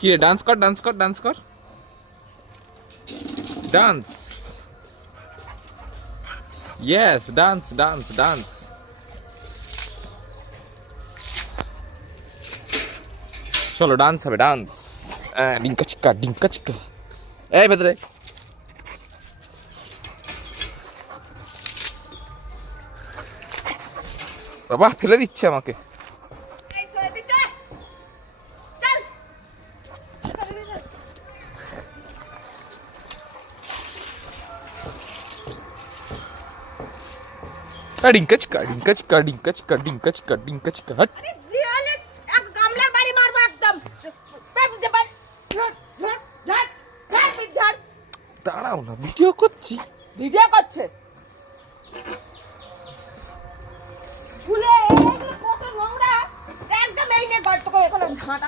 কি রে, ডান্স কর ডান্স কর ডান্স কর, dance, yes dance dance dance. চলো ডান্স হবে, ডান্স। ডিঙ্কা চিক্কা ডিঙ্কা চিক্কা। এই ভেতরে বাবা ফেলে দিচ্ছে আমাকে। ডিঙ্কা চিক্কা ডিঙ্কা চিক্কা ডিঙ্কা চিক্কা ডিঙ্কা চিক্কা ডিঙ্কা চিক্কা। হট দাঁড়াও না, ভিডিও করছি। ভিডিও করছে ভুলে কত নোংরা একদম এই নে গর্ত করে এখন ঝাঁটা